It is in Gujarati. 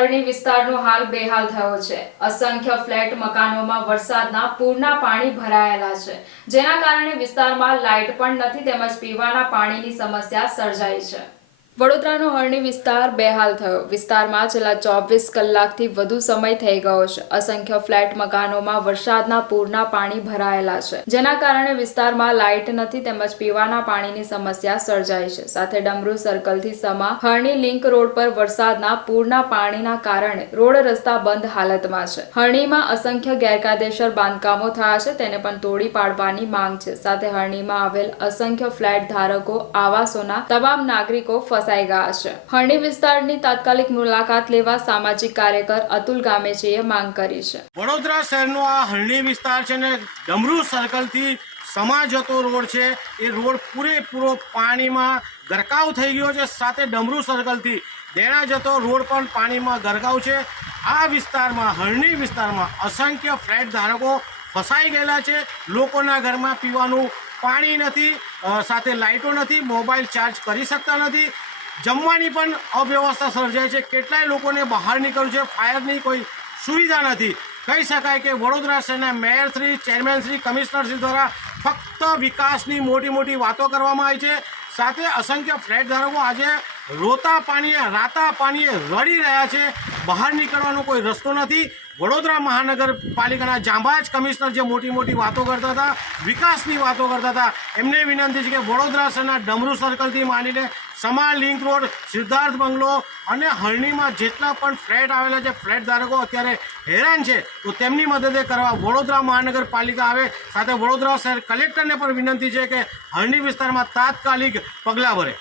હરણી વિસ્તારનો હાલ બેહાલ થયો છે. અસંખ્ય ફ્લેટ મકાનોમાં વરસાદના પૂરના પાણી ભરાયેલા છે. જેના કારણે વિસ્તારમાં લાઇટ પણ નથી, તેમજ પીવાના પાણીની સમસ્યા સર્જાઈ છે. વડોદરાનો હરણી વિસ્તાર બેહાલ થયો. વિસ્તારમાં છેલ્લા ચોવીસ કલાકથી વધુ સમય થઈ ગયો છે. અસંખ્ય ફ્લેટ મકાનોમાં વરસાદના પૂરના પાણી ભરાયેલા છે. જેના કારણે વિસ્તારમાં લાઇટ નથી તેમજ પીવાના પાણીની સમસ્યા સર્જાઈ છે. સાથે ડમરૂ સર્કલથી સમા હરણી લિંક રોડ પર વરસાદના પૂરના પાણીના કારણે રોડ રસ્તા બંધ હાલતમાં છે. હરણીમાં અસંખ્ય ગેરકાયદેસર બાંધકામો થયા છે. તેને પણ તોડી પાડવાની માંગ છે. સાથે હરણીમાં આવેલ અસંખ્ય ફ્લેટ ધારકો, આવાસોના તમામ નાગરિકો ફસાઈ ગયા છે. હરણી વિસ્તારની તાત્કાલિક મુલાકાત લેવા સામાજિક કાર્યકર અતુલ ગામેચીએ માંગ કરી છે. વડોદરા શહેરનો આ હરણી વિસ્તાર છે ને ડમરૂ સર્કલથી સમા જતો રોડ છે. એ રોડ પૂરેપૂરો પાણીમાં ગરકાવ થઈ ગયો છે. સાથે ડમરૂ સર્કલથી દેણા જતો રોડ પણ પાણીમાં ગરકાવ છે. આ વિસ્તારમાં, હરણી વિસ્તારમાં અસંખ્ય ફ્લેટ ધારકો ફસાઈ ગયેલા છે. લોકોના ઘરમાં પીવાનું પાણી નથી સાથે લાઇટો નથી, મોબાઈલ ચાર્જ કરી શકતા નથી. જમવાની પણ અવ્યવસ્થા સર્જાય છે. કેટલાય લોકોને બહાર નીકળવું છે. ફાયરની કોઈ સુવિધા નથી. કહી શકાય કે વડોદરા શહેરના શ્રી, કમિશનર શ્રી દ્વારા ફક્ત વિકાસની મોટી મોટી વાતો કરવામાં આવી છે. સાથે અસંખ્ય ફ્લેટ ધારકો આજે રોતા પાણીએ, રાતા પાણીએ રડી રહ્યા છે. બહાર નીકળવાનો કોઈ રસ્તો નથી. વડોદરા મહાનગરપાલિકાના જાંબાજ કમિશનર જે મોટી મોટી વાતો કરતા હતા, વિકાસની વાતો કરતા હતા, એમને વિનંતી છે કે વડોદરા શહેરના ડમરૂ સર્કલથી માંડીને Sama link road, Siddharth bungalow અને હરણીમાં જેટલા પણ ફ્લેટ આવેલા છે, ફ્લેટ ધારકો અત્યારે હેરાન છે. તો તેમની મદદે કરવા વડોદરા મહાનગરપાલિકા આવે. સાથે વડોદરા શહેર કલેક્ટરને પણ વિનંતી છે કે હરણી વિસ્તારમાં તાત્કાલિક પગલાં ભરે.